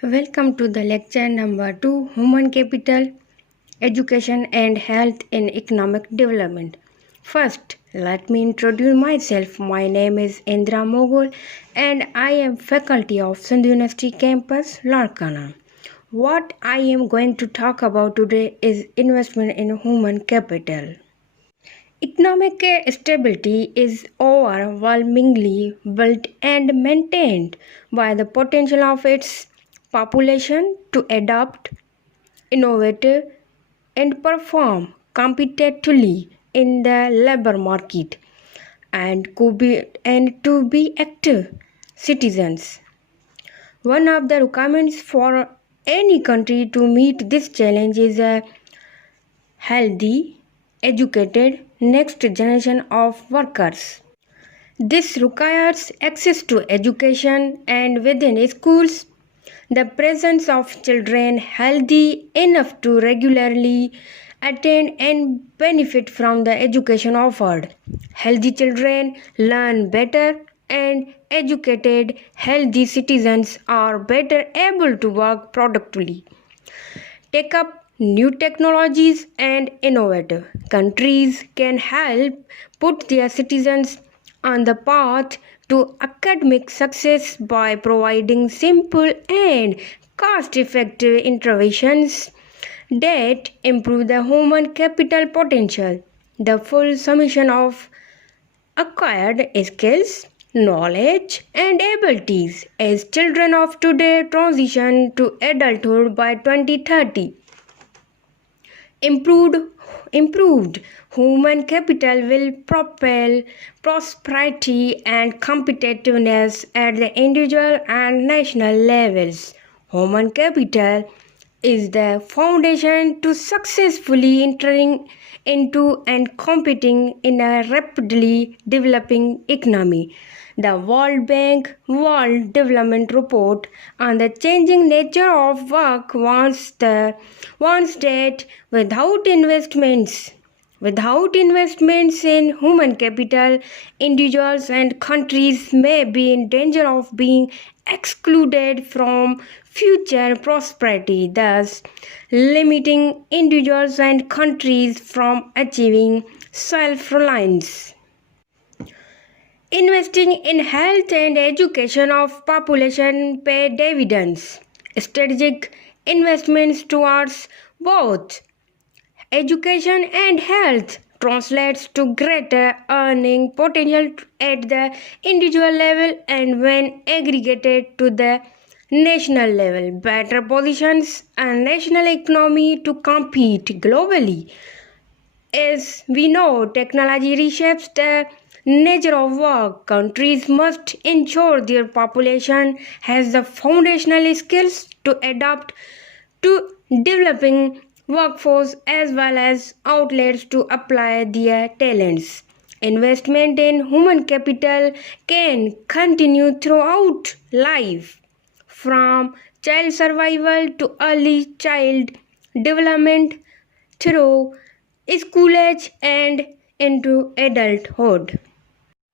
Welcome to the lecture number 2, Human Capital, Education and Health in Economic Development. First, let me introduce myself. My name is Indra Mughal and I am faculty of Sindhu University campus, Larkana. What I am going to talk about today is investment in human capital. Economic stability is overwhelmingly built and maintained by the potential of its population to adapt, innovate, and perform competitively in the labor market and to be active citizens. One of the requirements for any country to meet this challenge is a healthy, educated next generation of workers. This requires access to education and within schools, the presence of children healthy enough to regularly attend and benefit from the education offered. Healthy children learn better and educated, healthy citizens are better able to work productively, take up new technologies and innovate. Countries can help put their citizens on the path to academic success by providing simple and cost effective interventions that improve the human capital potential. The full summation of acquired skills, knowledge, and abilities as children of today transition to adulthood by 2030. Improved, improved human capital will propel prosperity and competitiveness at the individual and national levels. Human capital is the foundation to successfully entering into and competing in a rapidly developing economy. The World Bank World Development Report on the changing nature of work warns that without investments in human capital, individuals and countries may be in danger of being excluded from future prosperity, thus limiting individuals and countries from achieving self-reliance. Investing in health and education of population pay dividends. Strategic investments towards both education and health translates to greater earning potential at the individual level and when aggregated to the national level, better positions a national economy to compete globally. As we know, technology reshapes the nature of work. Countries must ensure their population has the foundational skills to adapt to developing workforce as well as outlets to apply their talents. Investment in human capital can continue throughout life, from child survival to early child development through school age and into adulthood.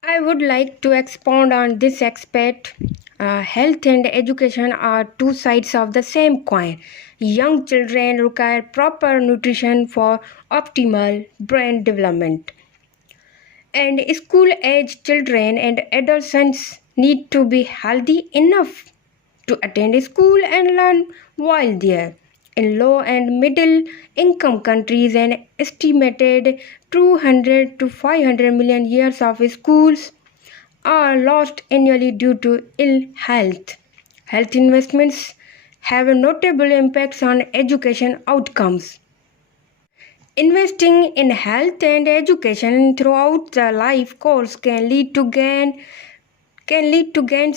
I would like to expound on this aspect. Health and education are two sides of the same coin. Young children require proper nutrition for optimal brain development, and school age children and adolescents need to be healthy enough to attend school and learn while there. In low and middle income countries, an estimated 200 to 500 million years of schools are lost annually due to ill health. Health investments have notable impacts on education outcomes. Investing in health and education throughout the life course can lead to gains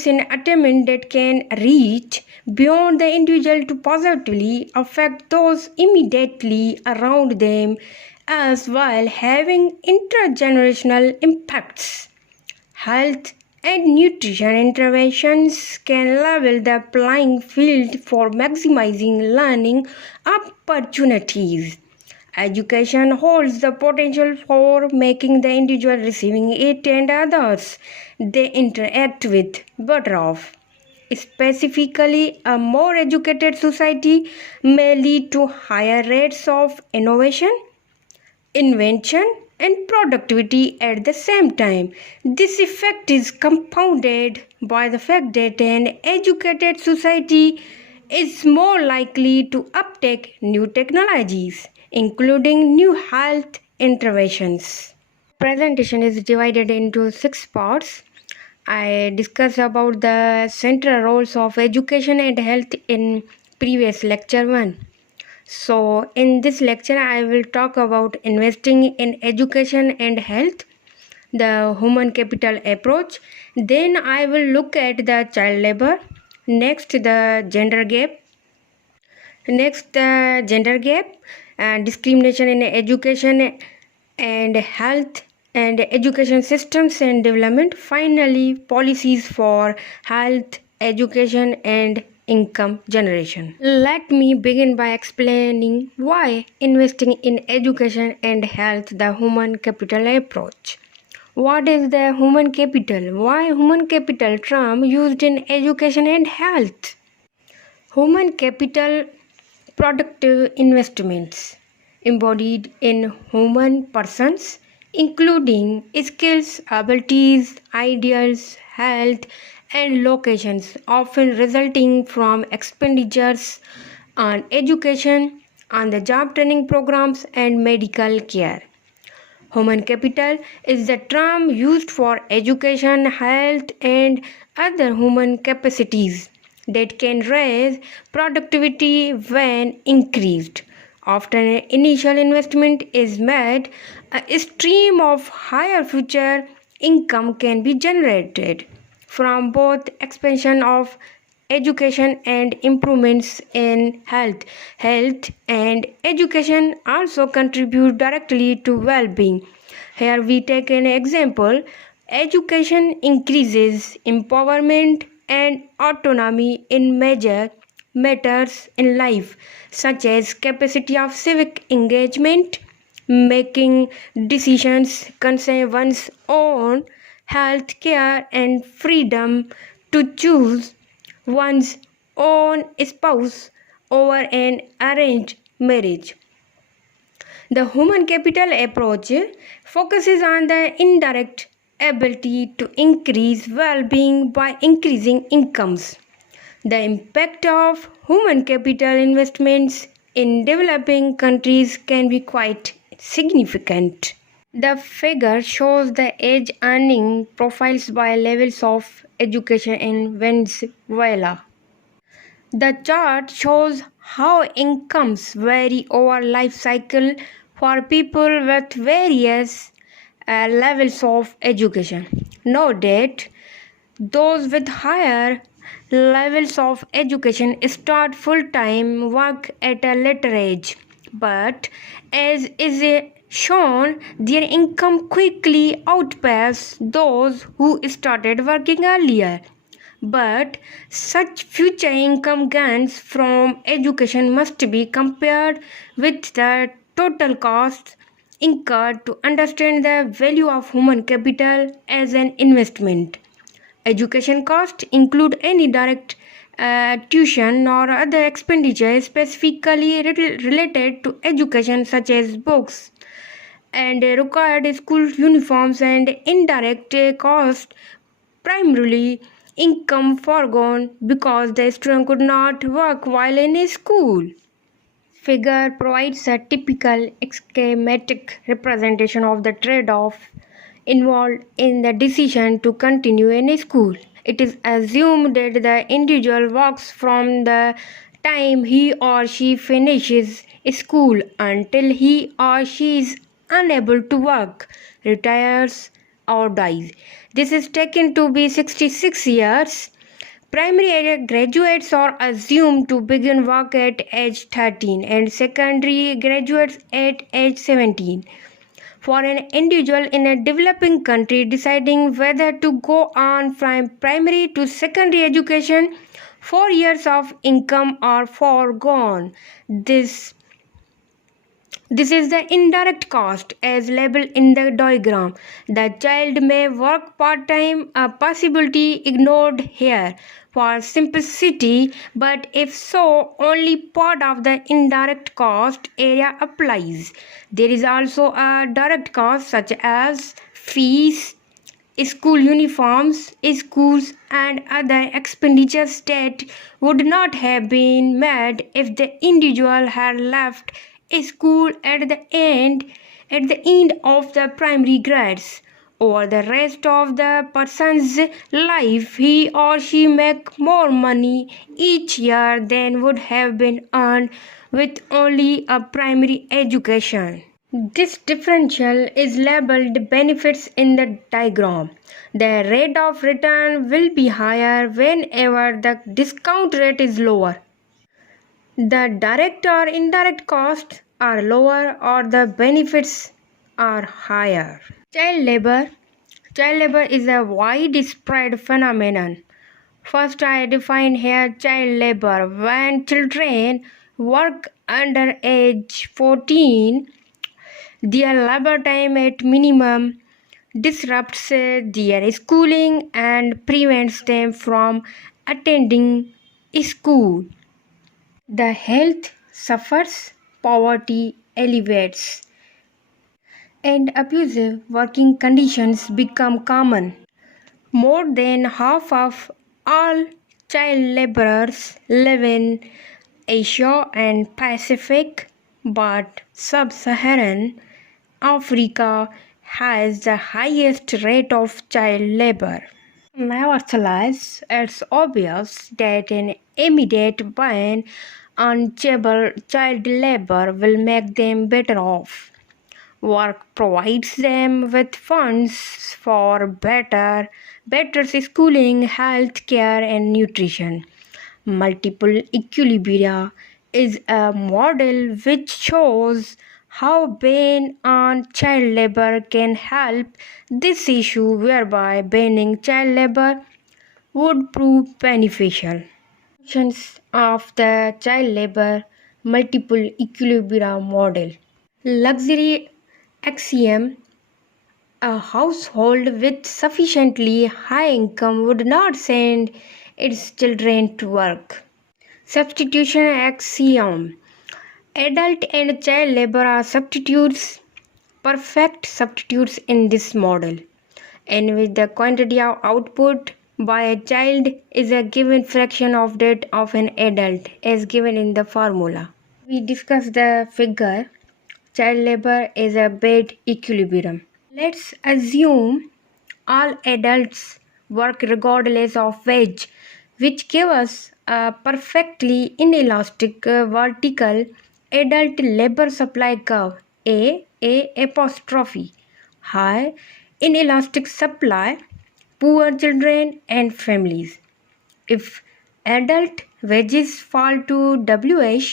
in attainment that can reach beyond the individual to positively affect those immediately around them as well, having intergenerational impacts. Health and nutrition interventions can level the playing field for maximizing learning opportunities. Education holds the potential for making the individual receiving it and others they interact with better off. Specifically, a more educated society may lead to higher rates of innovation, invention, and productivity at the same time. This effect is compounded by the fact that an educated society is more likely to uptake new technologies, including new health interventions. Presentation is divided into 6 parts. I discussed about the central roles of education and health in previous lecture 1. So, in this lecture, I will talk about investing in education and health, the human capital approach. Then, I will look at the child labor. Next, the gender gap. Next, the gender gap, discrimination in education and health, and education systems and development. Finally, policies for health, education, and income generation. Let me begin by explaining why investing in education and health, the human capital approach. What is the human capital? Why human capital term used in education and health? Human capital productive investments embodied in human persons, including skills, abilities, ideals, health, and locations, often resulting from expenditures on education, on the job training programs, and medical care. Human capital is the term used for education, health, and other human capacities that can raise productivity when increased. After an initial investment is made, a stream of higher future income can be generated from both expansion of education and improvements in health. Health and education also contribute directly to well-being. Here we take an example. Education increases empowerment and autonomy in major matters in life, such as capacity of civic engagement, making decisions concerning one's own health care, and freedom to choose one's own spouse over an arranged marriage. The human capital approach focuses on the indirect ability to increase well-being by increasing incomes. The impact of human capital investments in developing countries can be quite significant. The figure shows the age earning profiles by levels of education in Venezuela. The chart shows how incomes vary over life cycle for people with various levels of education. Note that those with higher levels of education start full-time work at a later age, but as is shown, their income quickly outpaces those who started working earlier. But such future income gains from education must be compared with the total costs incurred to understand the value of human capital as an investment. Education costs include any direct tuition or other expenditure specifically related to education, such as books and required school uniforms, and indirect costs, primarily income foregone because the student could not work while in school. Figure provides a typical schematic representation of the trade-off involved in the decision to continue in school. It is assumed that the individual works from the time he or she finishes school until he or she is unable to work, retires, or dies. This is taken to be 66 years. Primary graduates are assumed to begin work at age 13 and secondary graduates at age 17. For an individual in a developing country deciding whether to go on from primary to secondary education, 4 years of income are foregone. This is the indirect cost as labeled in the diagram. The child may work part-time, a possibility ignored here. for simplicity, but if so, only part of the indirect cost area applies. There is also a direct cost such as fees, school uniforms, schools, and other expenditures that would not have been made if the individual had left school at the end of the primary grades. Over the rest of the person's life, he or she make more money each year than would have been earned with only a primary education. This differential is labeled benefits in the diagram. The rate of return will be higher whenever the discount rate is lower. The direct or indirect costs are lower or the benefits are higher. Child labor. Child labor is a widespread phenomenon. First, I define here child labor when children work under age 14. Their labor time at minimum disrupts their schooling and prevents them from attending school. The health suffers, poverty elevates, and abusive working conditions become common. More than half of all child laborers live in Asia and Pacific, but sub-Saharan Africa has the highest rate of child labor. Nevertheless, it's obvious that an immediate ban on child labor will make them better off. Work provides them with funds for better schooling, health care, and nutrition. Multiple equilibria is a model which shows how ban on child labor can help this issue, whereby banning child labor would prove beneficial. Functions of the child labor multiple equilibria model. Luxury axiom: a household with sufficiently high income would not send its children to work. Substitution axiom: adult and child labor are substitutes, perfect substitutes in this model, in which the quantity of output by a child is a given fraction of that of an adult, as given in the formula. We discuss the figure. Child labor is a bad equilibrium. Let's assume all adults work regardless of wage, which gives us a perfectly inelastic vertical adult labor supply curve. A apostrophe. High inelastic supply, poor children and families. If adult wages fall to WH,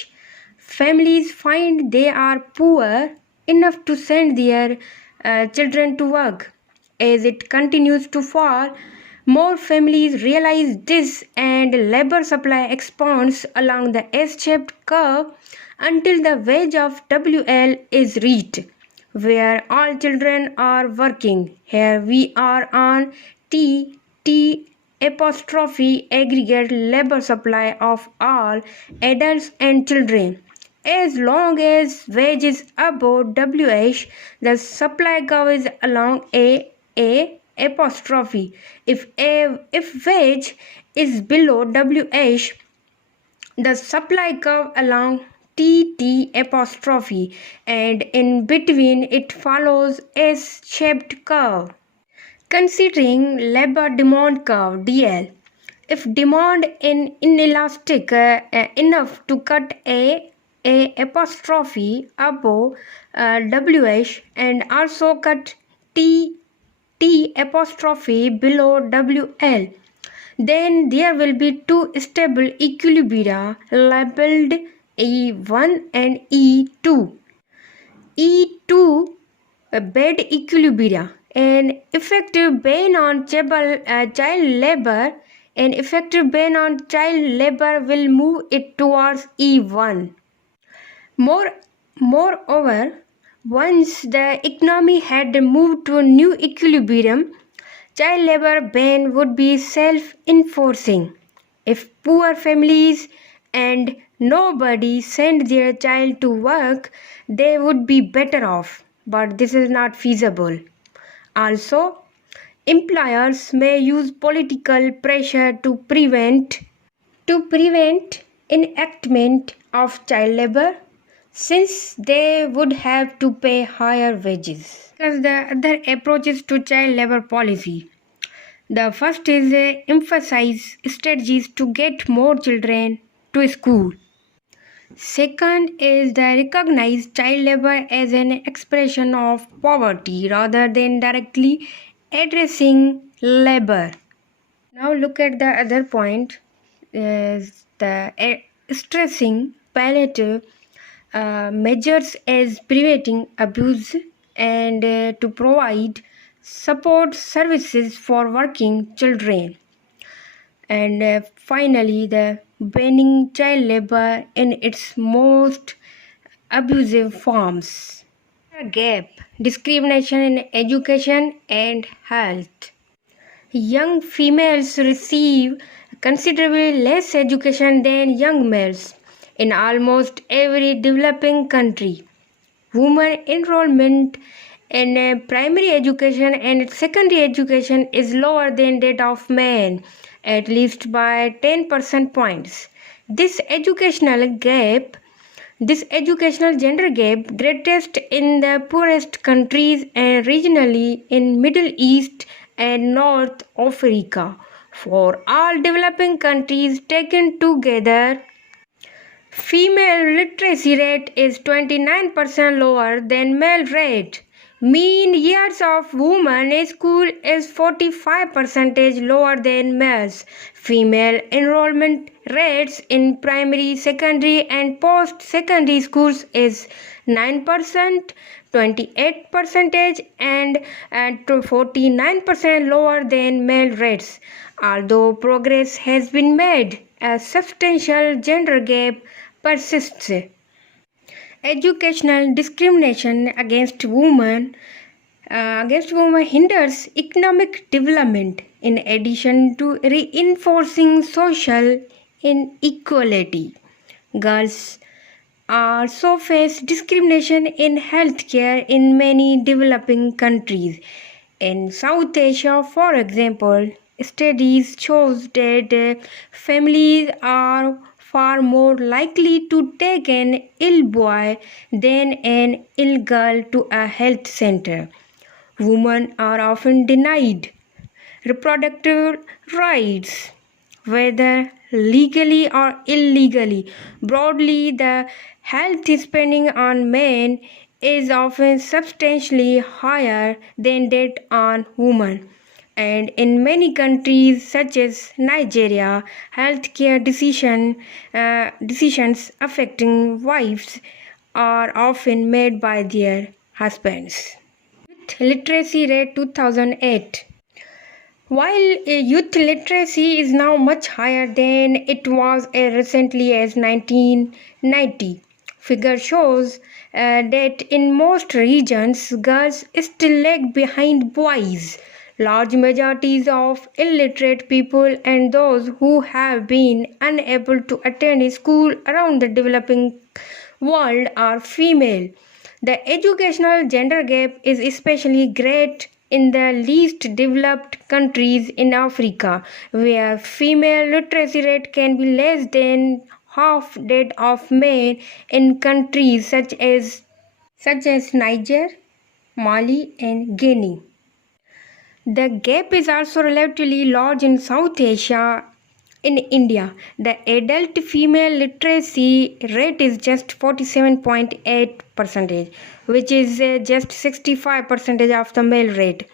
families find they are poor enough to send their children to work. As it continues to fall, more families realize this and labor supply expands along the S-shaped curve until the wage of WL is reached, where all children are working. Here we are on T apostrophe aggregate labor supply of all adults and children. As long as wage is above WH, the supply curve is along A apostrophe. If wage is below WH, the supply curve along T apostrophe, and in between it follows S-shaped curve. Considering labor demand curve DL, if demand is inelastic enough to cut A apostrophe above WH and also cut T apostrophe below WL, then there will be two stable equilibria labeled E1 and E2. E2 bad equilibria. An effective ban on child labor will move it towards E1. Moreover, once the economy had moved to a new equilibrium, child labor ban would be self-enforcing. If poor families and nobody sent their child to work, they would be better off. But this is not feasible. Also, employers may use political pressure to prevent enactment of child labor since they would have to pay higher wages. Because the other approaches to child labor policy. The first is emphasize strategies to get more children to school. Second is the recognize child labor as an expression of poverty rather than directly addressing labor. Now look at the other point is the stressing palliative measures as preventing abuse and to provide support services for working children. And finally, the banning child labor in its most abusive forms. Gap, discrimination in education and health. Young females receive considerably less education than young males in almost every developing country. Women enrollment in primary education and secondary education is lower than that of men, at least by 10 percent points. This educational gender gap greatest in the poorest countries and regionally in Middle East and North Africa. For all developing countries taken together, female literacy rate is 29% lower than male rate. Mean years of women in school is 45% lower than males. Female enrollment rates in primary, secondary and post-secondary schools is 9%, 28% and 49% lower than male rates. Although progress has been made, a substantial gender gap persists. Educational discrimination against women hinders economic development in addition to reinforcing social inequality. Girls also face discrimination in healthcare in many developing countries. In South Asia, for example, studies shows that families are far more likely to take an ill boy than an ill girl to a health center. Women are often denied reproductive rights, whether legally or illegally. Broadly, the health spending on men is often substantially higher than that on women. And in many countries such as Nigeria, healthcare decisions affecting wives are often made by their husbands. Youth literacy rate 2008. While youth literacy is now much higher than it was as recently as 1990, figure shows that in most regions girls still lag behind boys. Large majorities of illiterate people and those who have been unable to attend school around the developing world are female. The educational gender gap is especially great in the least developed countries in Africa, where female literacy rate can be less than half that of men in countries such as Niger, Mali, and Guinea. The gap is also relatively large in South Asia. In India, the adult female literacy rate is just 47.8%, which is just 65% of the male rate.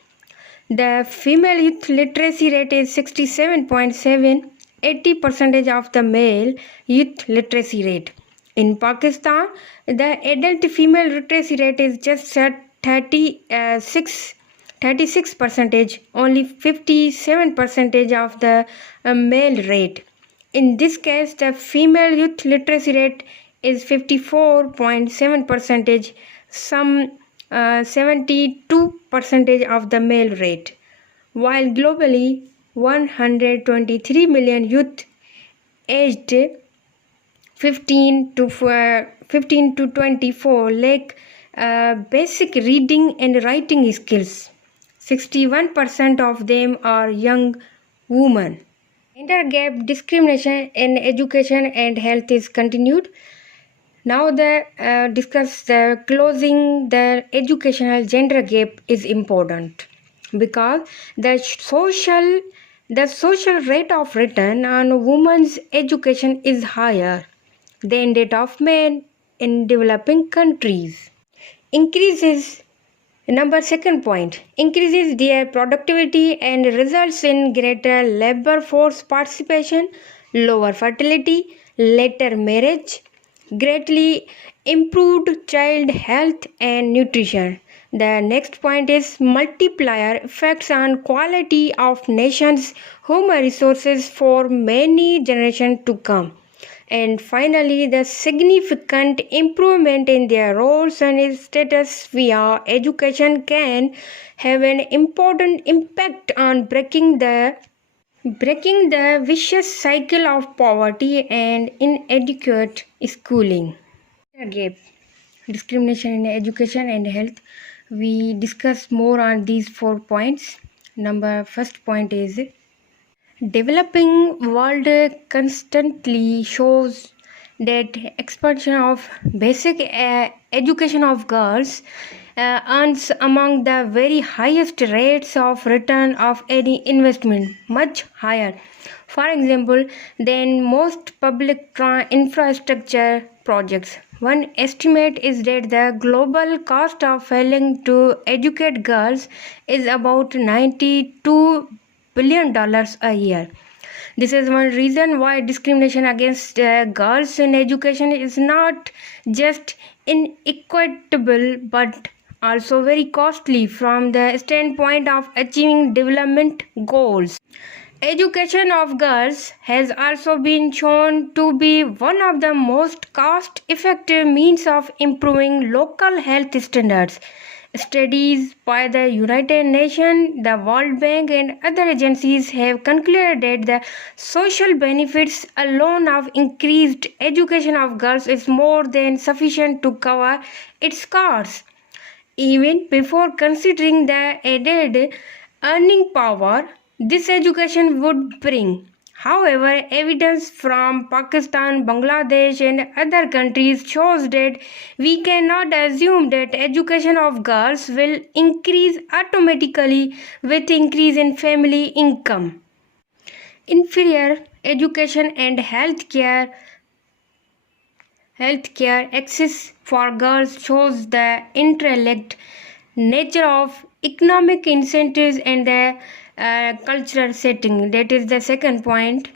The female youth literacy rate is 67.7, 80% of the male youth literacy rate. In Pakistan, the adult female literacy rate is just 36 percentage, only 57 percentage of the male rate. In this case, the female youth literacy rate is 54.7 percentage, some 72 percentage of the male rate. While globally 123 million youth aged 15 to 24 lack basic reading and writing skills. 61% of them are young women. Gender gap discrimination in education and health is continued. Now the discuss the closing the educational gender gap is important because the social rate of return on women's education is higher than that of men in developing countries. Increases Number second point increases their productivity and results in greater labor force participation, lower fertility, later marriage, greatly improved child health and nutrition. The next point is multiplier effects on quality of nation's human resources for many generations to come. And finally, the significant improvement in their roles and status via education can have an important impact on breaking the vicious cycle of poverty and inadequate schooling. Gap, discrimination in education and health. We discuss more on these 4 points. First point is developing world constantly shows that expansion of basic education of girls earns among the very highest rates of return of any investment, much higher, for example, than most public infrastructure projects. One estimate is that the global cost of failing to educate girls is about $92 billion a year. This is one reason why discrimination against girls in education is not just inequitable but also very costly from the standpoint of achieving development goals. Education of girls has also been shown to be one of the most cost-effective means of improving local health standards. Studies by the United Nations, the World Bank, and other agencies have concluded that the social benefits alone of increased education of girls is more than sufficient to cover its costs, even before considering the added earning power this education would bring. However, evidence from Pakistan, Bangladesh, and other countries shows that we cannot assume that education of girls will increase automatically with increase in family income. Inferior education and healthcare access for girls shows the interlinked nature of economic incentives and the cultural setting. That is the second point.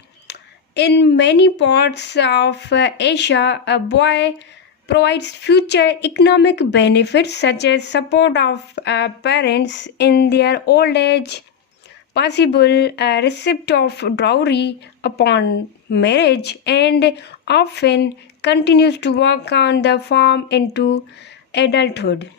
In many parts of Asia, a boy provides future economic benefits such as support of parents in their old age, possible receipt of dowry upon marriage, and often continues to work on the farm into adulthood.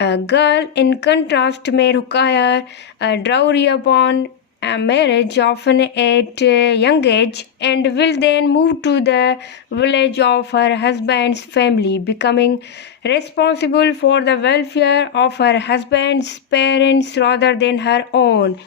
A girl, in contrast, may require a dowry upon marriage, often at a young age, and will then move to the village of her husband's family, becoming responsible for the welfare of her husband's parents rather than her own.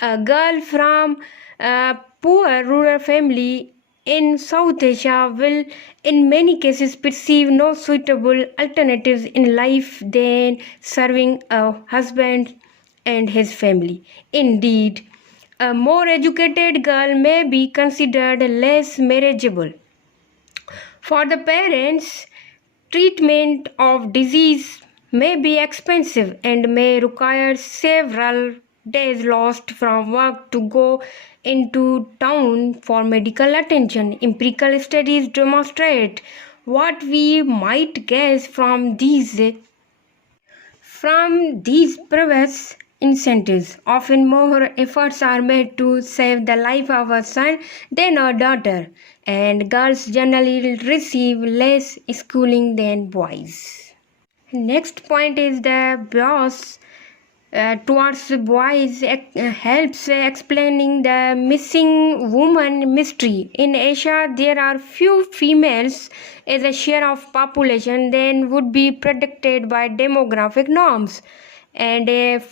A girl from a poor rural family in South Asia will in many cases perceive no suitable alternatives in life than serving a husband and his family. Indeed, a more educated girl may be considered less marriageable. For the parents, treatment of disease may be expensive and may require several days lost from work to go into town for medical attention. Empirical studies demonstrate what we might guess from these previous incentives. Often more efforts are made to save the life of a son than a daughter, and girls generally receive less schooling than boys. Next point is the bias towards boys helps explaining the missing woman mystery. In Asia, there are few females as a share of population than would be predicted by demographic norms. And these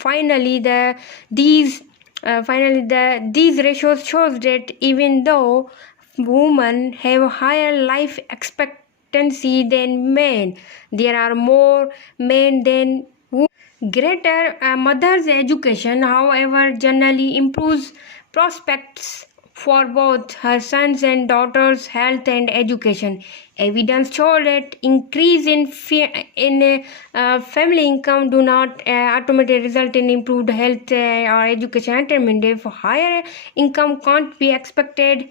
ratios shows that even though women have higher life expectancy than men, there are more men than women. Greater mother's education, however, generally improves prospects for both her sons and daughters' health and education. Evidence shows that increase in family income do not automatically result in improved health or education attainment. If higher income can't be expected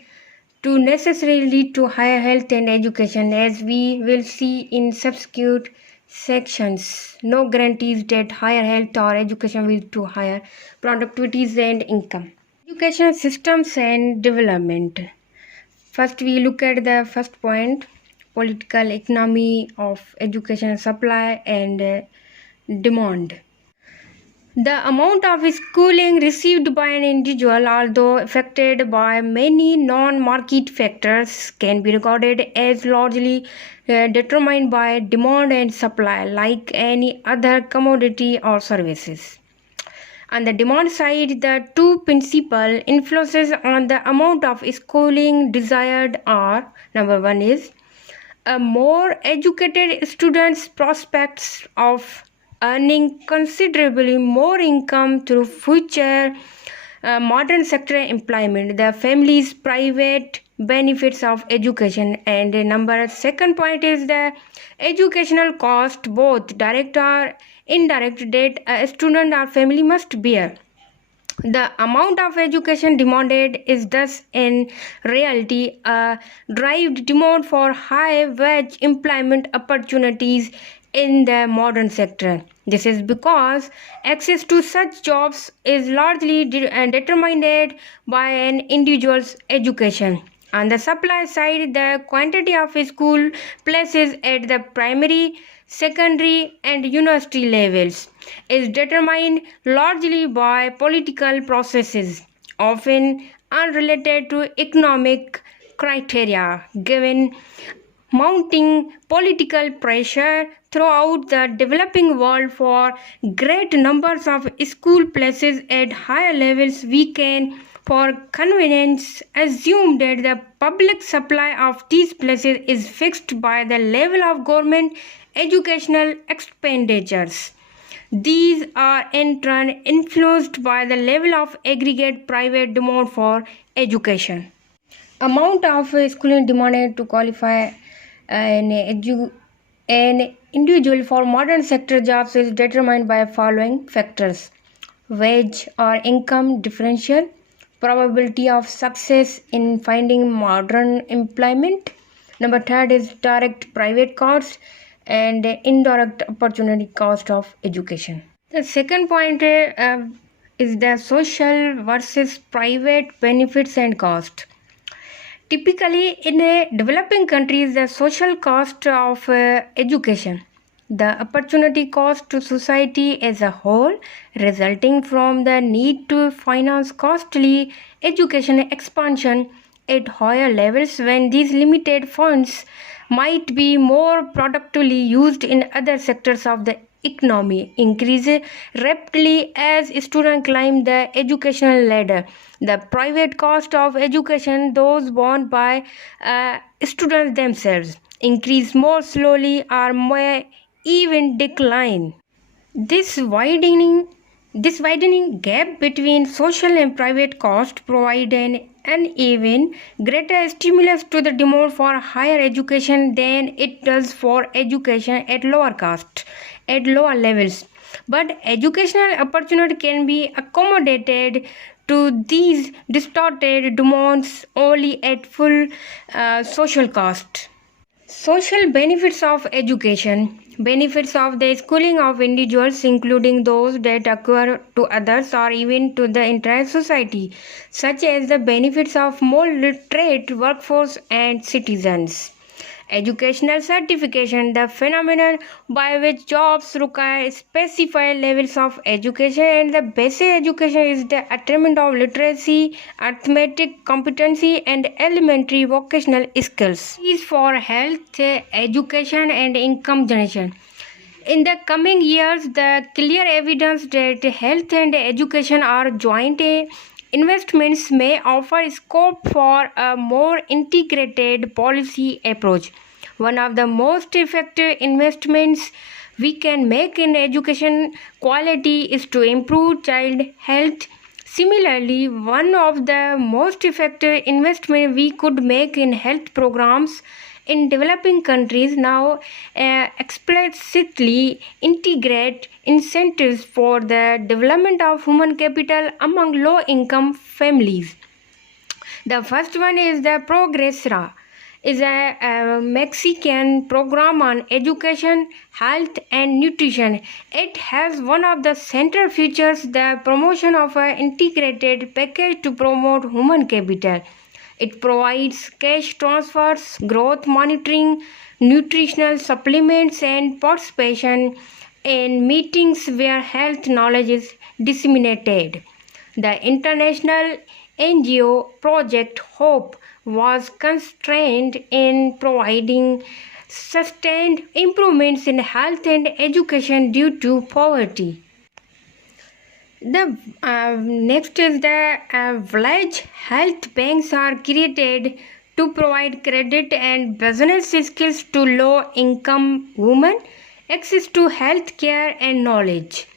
to necessarily lead to higher health and education, as we will see in subsequent sections. No guarantees that higher health or education will lead to higher productivities and income. Education systems and development. First, we look at the first point: political economy of education supply and demand. The amount of schooling received by an individual, although affected by many non-market factors, can be regarded as largely determined by demand and supply, like any other commodity or services. On the demand side, the two principal influences on the amount of schooling desired are: number one is a more educated student's prospects of earning considerably more income through future modern sector employment, the family's private benefits of education. And number second point is the educational cost, both direct or indirect, that a student or family must bear. The amount of education demanded is thus in reality a derived demand for high wage employment opportunities in the modern sector. This is because access to such jobs is largely determined by an individual's education. On the supply side, the quantity of school places at the primary, secondary, and university levels is determined largely by political processes, often unrelated to economic criteria. Given mounting political pressure throughout the developing world for great numbers of school places at higher levels, we can for convenience assume that the public supply of these places is fixed by the level of government educational expenditures. These are in turn influenced by the level of aggregate private demand for education. Amount of schooling demanded to qualify an individual for modern sector jobs is determined by following factors: wage or income differential, probability of success in finding modern employment. Number third is direct private cost and indirect opportunity cost of education. The second point is the social versus private benefits and cost. Typically, in a developing countries, the social cost of education, the opportunity cost to society as a whole, resulting from the need to finance costly education expansion at higher levels when these limited funds might be more productively used in other sectors of the economy, increases rapidly as students climb the educational ladder. The private cost of education, those borne by students themselves, increase more slowly or may even decline. This widening this widening gap between social and private cost provide an even greater stimulus to the demand for higher education than it does for education at lower cost, at lower levels. But educational opportunity can be accommodated to these distorted demands only at full social cost. Social benefits of education. Benefits of the schooling of individuals, including those that occur to others or even to the entire society, such as the benefits of more literate workforce and citizens. Educational certification, the phenomenon by which jobs require specified levels of education, and the basic education is the attainment of literacy, arithmetic competency, and elementary vocational skills. Is for health, education, and income generation. In the coming years, the clear evidence that health and education are joint investments may offer scope for a more integrated policy approach. One of the most effective investments we can make in education quality is to improve child health. Similarly, one of the most effective investments we could make in health programs in developing countries now explicitly integrate incentives for the development of human capital among low-income families. The first one is the Progresra, is a Mexican program on education, health, and nutrition. It has one of the central features the promotion of an integrated package to promote human capital. It provides cash transfers, growth monitoring, nutritional supplements, and participation in meetings where health knowledge is disseminated. The international NGO Project Hope was constrained in providing sustained improvements in health and education due to poverty. The next is the village health banks are created to provide credit and business skills to low income women, access to health care and knowledge.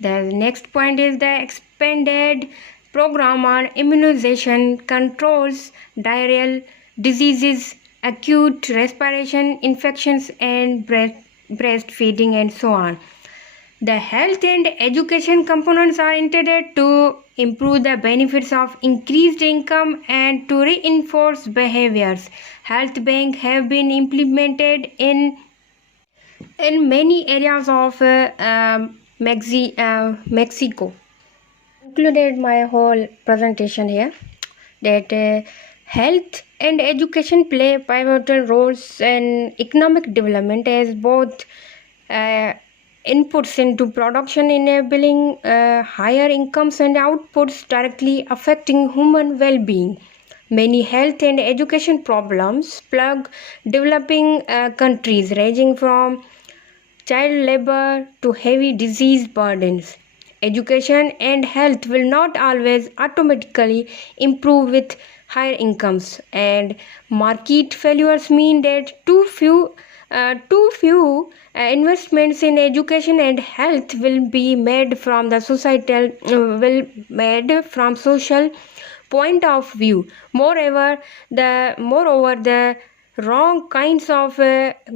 The next point is the expanded program on immunization controls diarrheal diseases, acute respiration infections, and breastfeeding, and so on. The health and education components are intended to improve the benefits of increased income and to reinforce behaviors. Health banks have been implemented in many areas of Mexico. Included my whole presentation here that health and education play pivotal roles in economic development as both inputs into production enabling higher incomes and outputs directly affecting human well-being. Many health and education problems plague developing countries, ranging from child labor to heavy disease burdens. Education and health will not always automatically improve with higher incomes, and market failures mean that too few investments in education and health will be made from the social point of view. Moreover, the wrong kinds of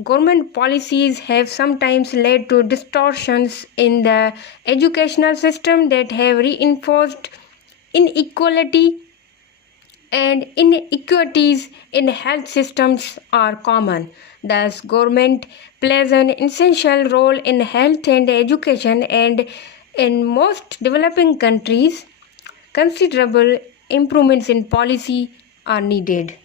government policies have sometimes led to distortions in the educational system that have reinforced inequality, and inequities in health systems are common. Thus, government plays an essential role in health and education, and in most developing countries, considerable improvements in policy are needed.